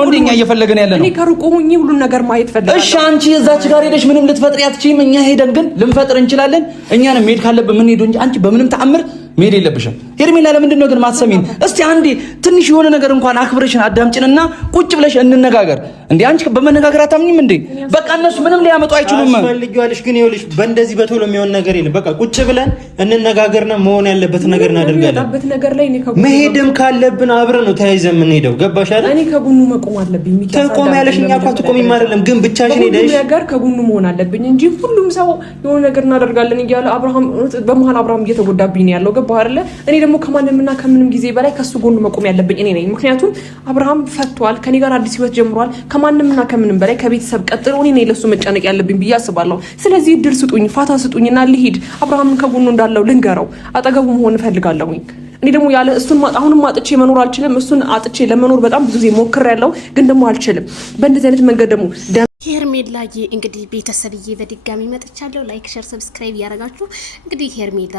ነው እንደኛ እየፈለገን ያለ ነው። እኔ ከሩቁ ሆኜ ሁሉ ነገር ማየት ፈልጋለሁ። እሺ አንቺ እዛች ጋር ሄደሽ ምንም ልትፈጥሪ አትችይም። እኛ ሄደን ግን ልንፈጥር እንችላለን። እኛንም መሄድ ካለብን ምን ሄዶ እንጂ አንቺ በምንም ተአምር መሄድ የለብሽም። ሄርሜላ ለምንድን ነው ግን ማትሰሚን? እስቲ አንዴ ትንሽ የሆነ ነገር እንኳን አክብረሽን አዳምጪንና ቁጭ ብለሽ እንነጋገር። እንዴ አንቺ በመነጋገር አታምኝም እንዴ? በቃ እነሱ ምንም ሊያመጡ አይችሉም። አስፈልጊዋለሽ ግን ይኸውልሽ በእንደዚህ በቶሎ የሚሆን ነገር የለም። በቃ ቁጭ ብለን እንነጋገርና መሆን ያለበት ነገር እናደርጋለን። መሄድም ካለብን አብረን ነው ተያይዘን የምንሄደው። ገባሽ አይደል? እኔ ከጎኑ መቆም አለብኝ። ተቆም ያለሽ እኛ እኮ አትቆሚም አይደለም፣ ግን ብቻሽን ሄደሽ ነገር ከጎኑ መሆን አለብኝ እንጂ ሁሉም ሰው የሆነ ነገር እናደርጋለን እያለ አብርሃም በመሃል አብርሃም እየተጎዳብኝ ነው ያለው። ገባህ አይደለ? እኔ ደግሞ ከማንምና ከምንም ጊዜ በላይ ከሱ ጎኑ መቆም ያለብኝ እኔ ነኝ። ምክንያቱም አብርሃም ፈቷል፣ ከኔ ጋር አዲስ ህይወት ጀምሯል። ከማንምና ከምንም በላይ ከቤተሰብ ቀጥሎ እኔ ነኝ ለሱ መጨነቅ ያለብኝ ብዬ አስባለሁ። ስለዚህ እድል ስጡኝ፣ ፋታ ስጡኝና ልሂድ። አብርሃምን ከጎኑ እንዳለው ልንገረው፣ አጠገቡ መሆን እፈልጋለሁኝ። እኔ ደግሞ ያለ እሱን አሁንም አጥቼ መኖር አልችልም። እሱን አጥቼ ለመኖር በጣም ብዙ ጊዜ ሞክሬያለሁ፣ ግን ደግሞ አልችልም። በእንደዚህ አይነት መንገድ ደግሞ ሄርሜላዬ እንግዲህ ቤተሰብዬ በድጋሚ መጥቻለሁ። ላይክ ሸር ሰብስክራይብ ያደረጋችሁ እንግዲህ ሄርሜላ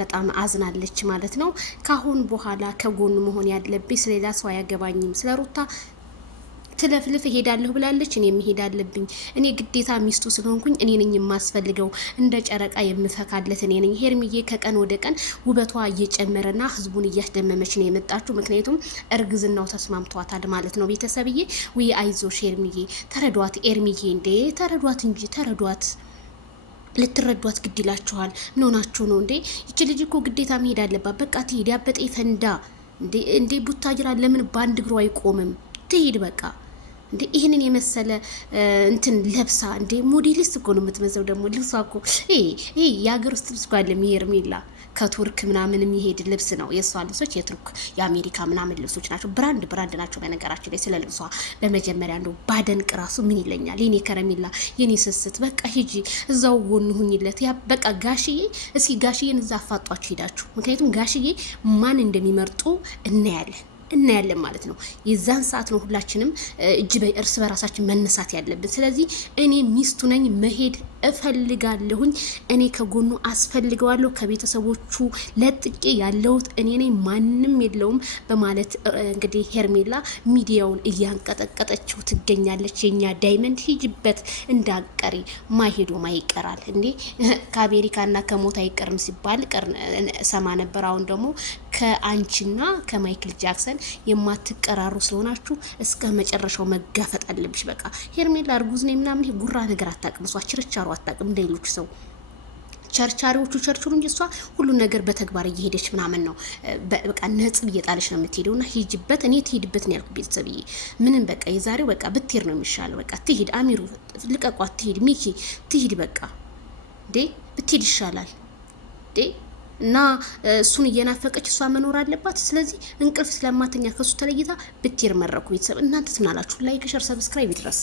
በጣም አዝናለች ማለት ነው። ካሁን በኋላ ከጎኑ መሆን ያለብኝ ስለሌላ ሰው አያገባኝም፣ ስለ ሩታ ትለፍልፍ እሄዳለሁ ብላለች። እኔ መሄድ አለብኝ። እኔ ግዴታ ሚስቱ ስለሆንኩኝ እኔ ነኝ የማስፈልገው፣ እንደ ጨረቃ የምፈካለት እኔ ነኝ። ሄርሚዬ ከቀን ወደ ቀን ውበቷ እየጨመረና ህዝቡን እያስደመመች ነው የመጣችሁ። ምክንያቱም እርግዝናው ተስማምቷታል ማለት ነው። ቤተሰብዬ ወይ አይዞሽ ሄርሚዬ፣ ተረዷት። ኤርሚዬ እንዴ ተረዷት እንጂ ተረዷት። ልትረዷት ግድ ይላችኋል። ምን ሆናችሁ ነው እንዴ? ይች ልጅ እኮ ግዴታ መሄድ አለባት። በቃ ትሄድ፣ ያበጠ ፈንዳ እንዴ ቡታጅራ ለምን ባንድ እግሩ አይቆምም? ትሄድ በቃ እንዴ ይሄንን የመሰለ እንትን ለብሳ እንዴ ሞዴሊስት እኮ ነው የምትመዘው። ደግሞ ልብሷ እኮ ይሄ የሀገር ውስጥ ልብስ ጋር ለሚሄርሜላ ከቱርክ ምናምን የሚሄድ ልብስ ነው። የእሷ ልብሶች የቱርክ የአሜሪካ ምናምን ልብሶች ናቸው። ብራንድ ናቸው። በነገራችን ላይ ስለ ልብሷ በመጀመሪያ እንደው ባደንቅ ራሱ ምን ይለኛል? የኔ ከረሜላ የኔ ስስት በቃ ሂጂ እዛው ጎን ሁኝለት። ያ በቃ ጋሽዬ፣ እስኪ ጋሽዬን እዛ አፋጧችሁ ሄዳችሁ። ምክንያቱም ጋሽዬ ማን እንደሚመርጡ እናያለን ማለት ነው። የዛን ሰዓት ነው ሁላችንም እርስ በራሳችን መነሳት ያለብን። ስለዚህ እኔ ሚስቱ ነኝ፣ መሄድ እፈልጋለሁኝ፣ እኔ ከጎኑ አስፈልገዋለሁ፣ ከቤተሰቦቹ ለጥቄ ያለሁት እኔ ነኝ፣ ማንም የለውም በማለት እንግዲህ ሄርሜላ ሚዲያውን እያንቀጠቀጠችው ትገኛለች። የኛ ዳይመንድ ሂጅበት እንዳቀሪ ማይሄዶ ማይቀራል እንዴ ከአሜሪካና ከሞት አይቀርም ሲባል ሰማ ነበር። አሁን ደግሞ ከአንቺና ከማይክል ጃክሰን የማትቀራሩ ስለሆናችሁ እስከ መጨረሻው መጋፈጥ አለብሽ። በቃ ሄርሜላ እርጉዝ ነኝ ምናምን ጉራ ነገር አታውቅም። እሷ ችርቻሮ አታውቅም። እንደሌሎች ሰው ቸርቻሪዎቹ ቸርችሩ እንጂ እሷ ሁሉን ነገር በተግባር እየሄደች ምናምን ነው። በቃ ነጥብ እየጣለች ነው የምትሄደውና ሂጅበት። እኔ ትሄድበት ነው ያልኩት ቤተሰብዬ። ምንም በቃ የዛሬው በቃ ብትሄድ ነው የሚሻለው። በቃ ትሄድ። አሚሩ ልቀቋት፣ ትሄድ። ሚኪ ትሄድ። በቃ እንዴ ብትሄድ ይሻላል እንዴ እና እሱን እየናፈቀች እሷ መኖር አለባት። ስለዚህ እንቅልፍ ስለማተኛ ከሱ ተለይታ ብትሄድ መረኩ። ቤተሰብ እናንተ ትናላችሁ። ላይክ ሸር ሰብስክራይብ ይድረስ።